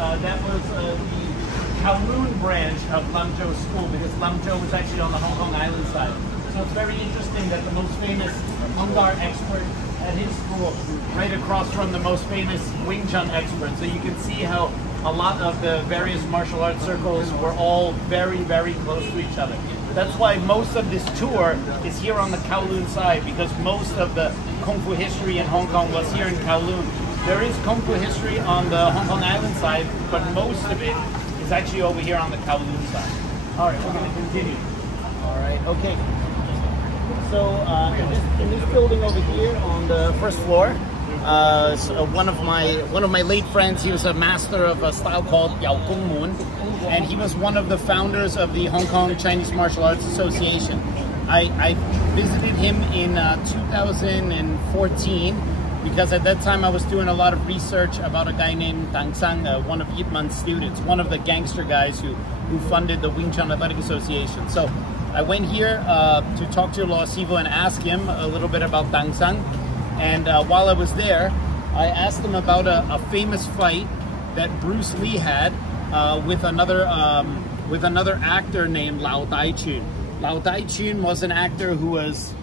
that was the Kowloon branch of Lamzhou School, because Lamzhou was actually on the Hong Kong island side. So it's very interesting that the most famous Hunggar expert at his school, right across from the most famous Wing Chun expert. So you can see how a lot of the various martial arts circles were all very, very close to each other. That's why most of this tour is here on the Kowloon side, because most of the Kung Fu history in Hong Kong was here in Kowloon. There is Kung Fu history on the Hong Kong island side, but most of it is actually over here on the Kowloon side. All right, we're going to continue. All right, okay. So in this building over here on the first floor, so one of my late friends, he was a master of a style called Yao Gong Mun, and he was one of the founders of the Hong Kong Chinese Martial Arts Association. I visited him in 2014 because at that time I was doing a lot of research about a guy named Dang Sang, one of Yip Man's students, one of the gangster guys who funded the Wing Chun Athletic Association. So I went here to talk to Law SiFu and ask him a little bit about Dang Sang. And while I was there, I asked him about a famous fight that Bruce Lee had with another actor named Lau Tai Chun. Lau Tai Chun was an actor who was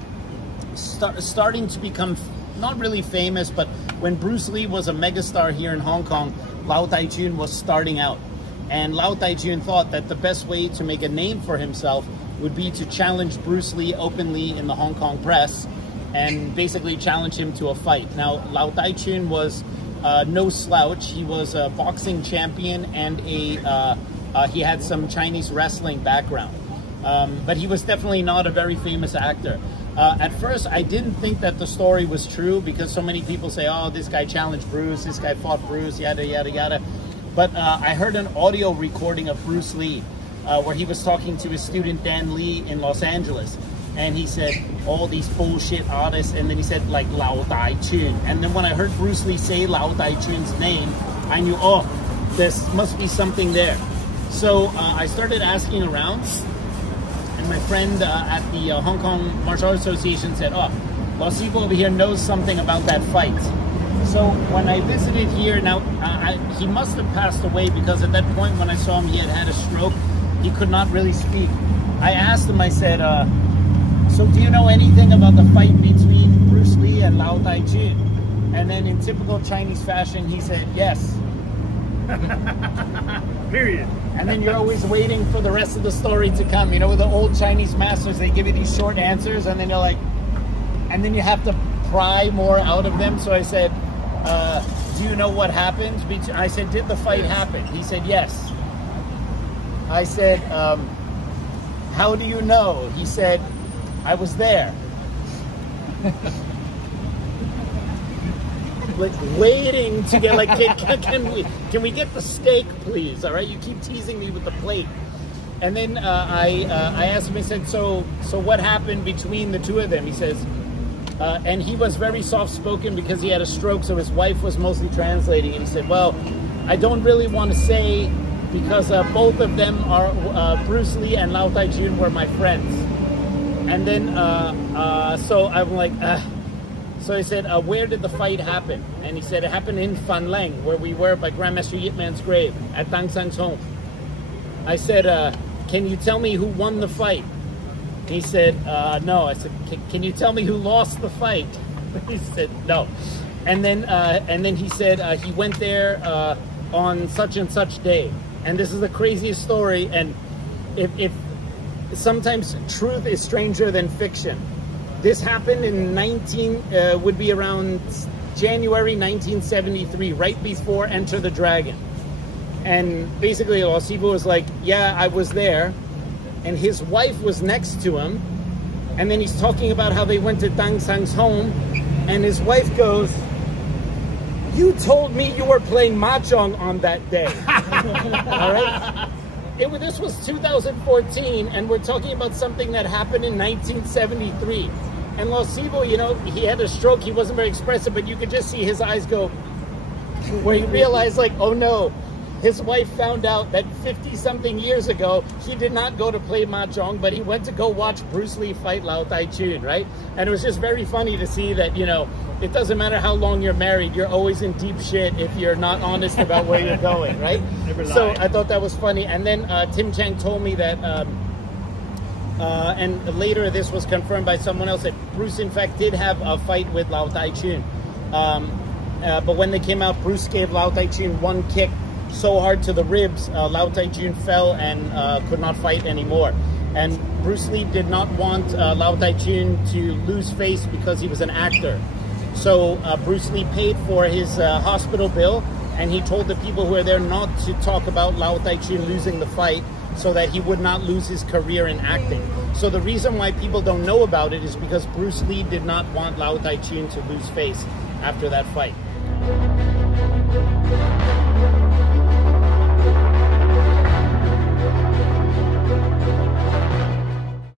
starting to become not really famous, but when Bruce Lee was a megastar here in Hong Kong, Lau Tai Chun was starting out. And Lau Tai Chun thought that the best way to make a name for himself would be to challenge Bruce Lee openly in the Hong Kong press and basically challenge him to a fight. Now, Lau Tai Chun was no slouch. He was a boxing champion and he had some Chinese wrestling background. But he was definitely not a very famous actor. At first, I didn't think that the story was true because so many people say, oh, this guy challenged Bruce, this guy fought Bruce, yada, yada, yada. But I heard an audio recording of Bruce Lee where he was talking to his student Dan Lee in Los Angeles. And he said, all these bullshit artists, and then he said, like, Lau Tai Chun. And then when I heard Bruce Lee say Lau Tai Chun's name, I knew, oh, there must be something there. So I started asking around, and my friend at the Hong Kong Martial Arts Association said, oh, Law SiFu over here knows something about that fight. So when I visited here, now, he must have passed away because at that point when I saw him, he had a stroke. He could not really speak. I asked him, I said, so do you know anything about the fight between Bruce Lee and Lau Tai Chun? And then in typical Chinese fashion, he said, yes. Period. And then you're always waiting for the rest of the story to come. You know, with the old Chinese masters, they give you these short answers and then you're like, and then you have to pry more out of them. So I said, do you know what happened? I said, did the fight happen? He said, yes. I said, how do you know? He said, I was there. Like waiting to get like, can we get the steak, please? All right, you keep teasing me with the plate. And then I asked him. I said, so what happened between the two of them? He says, and he was very soft-spoken because he had a stroke, so his wife was mostly translating. And he said, well, I don't really want to say because both of them are Bruce Lee and Lau Tai Chun were my friends. And then so I'm like. So I said, where did the fight happen? And he said, it happened in Fan Leng, where we were by Grandmaster Yip Man's grave, at Dang Sang's home. I said, can you tell me who won the fight? He said, no. I said, can you tell me who lost the fight? He said, no. And then he said, he went there on such and such day. And this is the craziest story. And if sometimes truth is stranger than fiction. This happened in would be around January 1973, right before Enter the Dragon. And basically, Law SiFu was like, yeah, I was there. And his wife was next to him. And then he's talking about how they went to Dang Sang's home. And his wife goes, you told me you were playing mahjong on that day. All right? This was 2014, and we're talking about something that happened in 1973. And Law SiFu, you know, he had a stroke. He wasn't very expressive, but you could just see his eyes go, where he realized, like, oh no, his wife found out that 50-something years ago, he did not go to play mahjong, but he went to go watch Bruce Lee fight Lau Tai Chun, right? And it was just very funny to see that, you know, it doesn't matter how long you're married, you're always in deep shit if you're not honest about where you're going, right? So I thought that was funny. And then Tim Chang told me that, and later this was confirmed by someone else, that Bruce in fact did have a fight with Lao Tai Chun. But when they came out, Bruce gave Lao Tai Chun one kick so hard to the ribs, Lao Tai Chun fell and could not fight anymore. And Bruce Lee did not want Lao Tai Chun to lose face because he was an actor. So Bruce Lee paid for his hospital bill, and he told the people who were there not to talk about Lao Tai Chun losing the fight so that he would not lose his career in acting. So the reason why people don't know about it is because Bruce Lee did not want Lao Tai Chun to lose face after that fight.